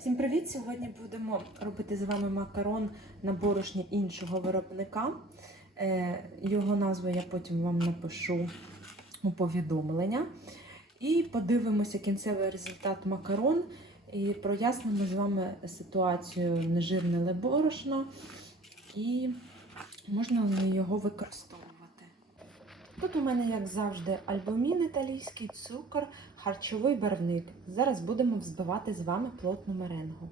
Всім привіт! Сьогодні будемо робити з вами макарон на борошні іншого виробника. Е, Його назву я потім вам напишу у повідомлення. І подивимося кінцевий результат макарон і прояснимо з вами ситуацію нежирне борошно і можна його використовувати. Тут у мене, як завжди, альбумін італійський, цукор, харчовий барвник. Зараз будемо взбивати з вами плотну меренгу.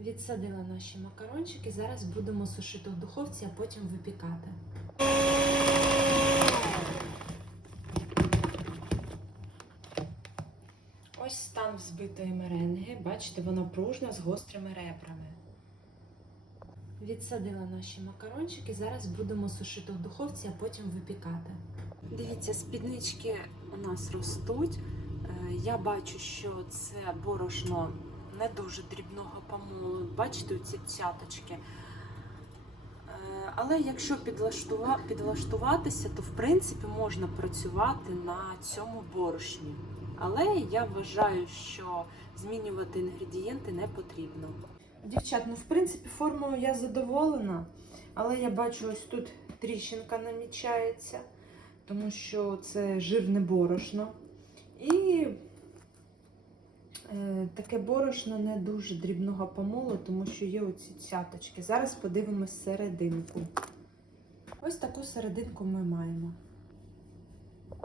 Відсадила наші макарончики. Зараз будемо сушити в духовці, а потім випікати. Ось стан взбитої меренги. Бачите, вона пружна з гострими ребрами. Відсадила наші макарончики. Зараз будемо сушити в духовці, а потім випікати. Дивіться, спіднички у нас ростуть. Е, Я бачу, що це борошно не дуже дрібного помолу. Бачите, ці цяточки. Е, Але якщо підлаштува- підлаштуватися, то в принципі можна працювати на цьому борошні. Але я вважаю, що змінювати інгредієнти не потрібно. Дівчат, ну в принципі, формою я задоволена, але я бачу, ось тут тріщинка намічається, тому що це жирне борошно. І е, таке борошно не дуже дрібного помолу, тому що є оці цяточки. Зараз подивимось серединку. Ось таку серединку ми маємо.